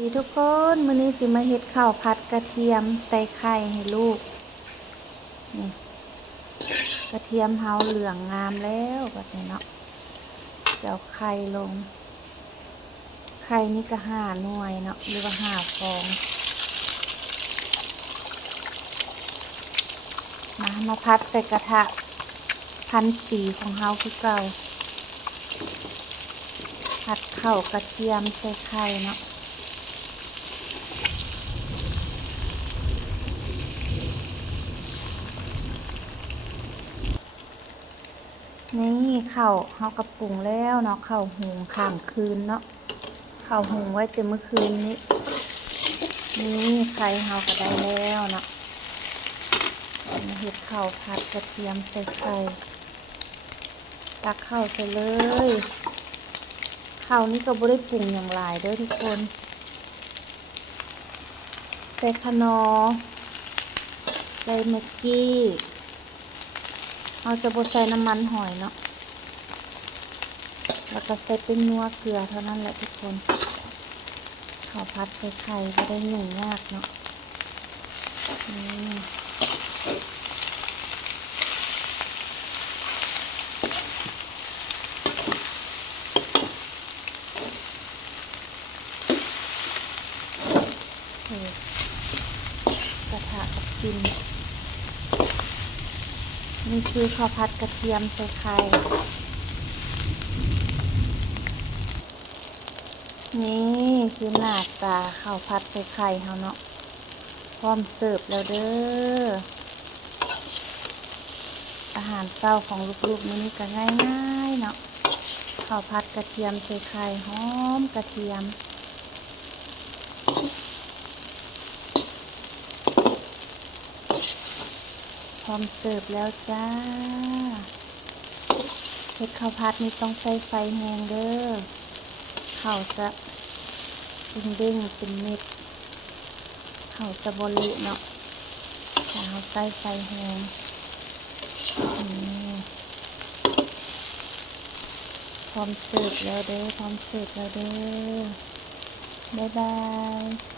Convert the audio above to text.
ดีทุกคนมื้อนี้สิมาเฮ็ดข้าวผัดกระเทียมใส่ไข่ให้ลูกนี่กระเทียมเฮาเหลืองงามแล้วบัดนี้เนาะจะเอาไข่ลงไข่นี่ก็5หน่วยเนาะหรือว่า5ฟองมาผัดใส่กระทะพันปีของเฮาคือเก่าผัดข้าวกระเทียมใส่ไข่เนาะนี่ข้าวเฮากระปรุงแล้วเนาะข้าวหุงข้ามคืนเนาะข้าวหุงไว้แต่เมื่อคืนนี้นี่ไข่เฮาก็ได้แล้วเนาะมาเฮ็ดข้าวผัดกระเทียมใส่ไข่ตักข้าวใส่เลยข้าวนี้ก็บ่ได้ปรุงอย่างหลายเด้อทุกคนใส่คะนอใส่แม็กกี้เราจะบ่ใส่น้ำมันหอยเนาะแล้วก็ใส่เป็นนัวเกลือเท่านั้นแหละทุกคนข้าวผัดใส่ไข่ก็ได้ยุ่งยากเนาะกระทะกับกินนี่คือข้าวผัดกระเทียมใส่ไข่นี่คือหน้าตาข้าวผัดใส่ไข่เฮาเนาะพร้อมเสิร์ฟแล้วเด้ออาหารเช้าของลูกๆมื้อนี้ก็ง่ายๆเนาะข้าวผัดกระเทียมใส่ไข่หอมกระเทียมพร้อมเสิร์ฟแล้วจ้าเฮ็ดข้าวผัดนี่ต้องใช้ไฟแรงเด้อข้าวจะเด้งๆเป็นเม็ดข้าวจะบ่เละเนาะถ้าเราใช้ไฟแรงพร้อมเสิร์ฟแล้วเด้อบ๊ายบาย